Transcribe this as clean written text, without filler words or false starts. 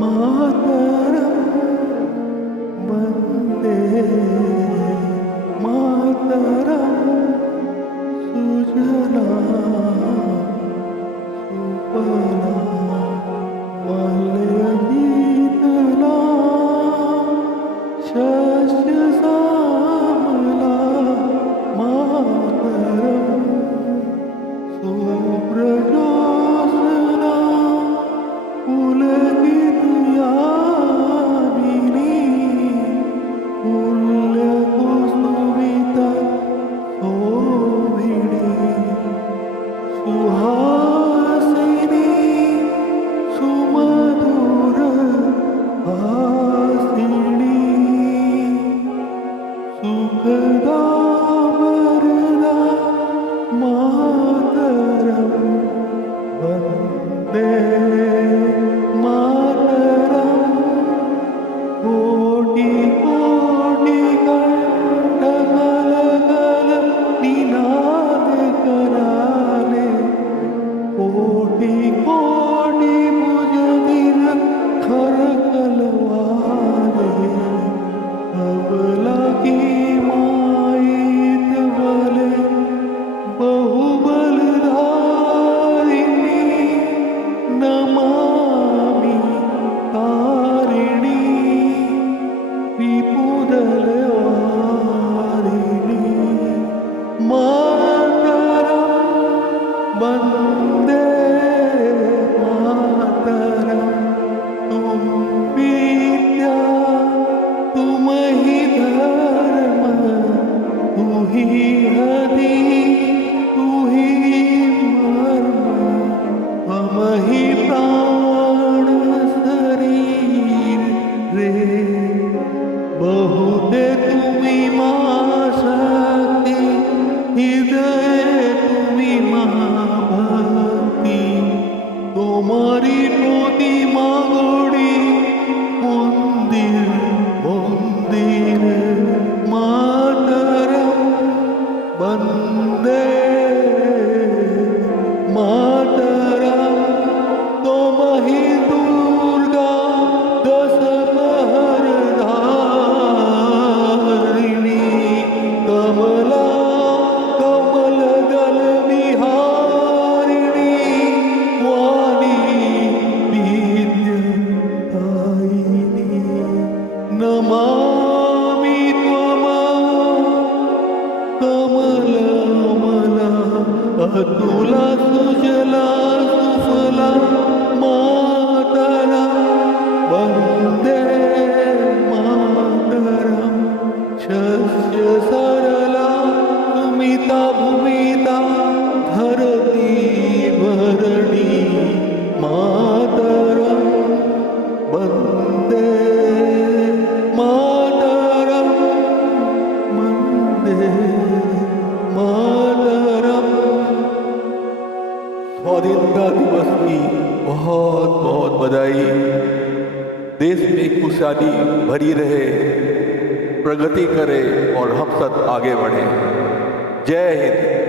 मातरम वंदे मातरम सुजला सुफला मलयगीतला शस्य श्यामला मातरम सुप्रजोत्सना पुलकित यामिनी पुल्यकुसुमित शोभिनी सुहासिनी सुमधुर हासिनी सुखदा वरदा मातरम वंदे मातरम कोटि कोटि कंठ कल कल निनाद कराले कोटि कोटि भुज दिन खर कलवाले अबला की माइत बले बहुबलधारिणी नमामि तारिणी विपुदलवारिणी मातरम वंदे मातरम तुम विद्या तुम ही धर्म तू ही हदि तू ही मर्म हम ही प्राण शरीर रे बहुते तुमी मां शक्ति हृदय तुमी मां भक्ति तुम्हारी प्रतिमा गढ़ी मंदिर मंदिर मातरम वंदे मातरम तुम ही दुर्गा दश पहरधारिणी कमला कमल दल विहारिणी वाणी विद्यादायिनी नमामि त्वम् कमलमला अतुला सुजला सुफला मातरम वंदे मातरम शस्य सरला सुमिता भूमिता धरती भरणी मातरम वंदे मातरम वंदे मातरम। स्वाधीनता दिवस की बहुत बहुत बधाई। देश में खुशहाली भरी रहे, प्रगति करे और हम सब आगे बढ़े। जय हिंद।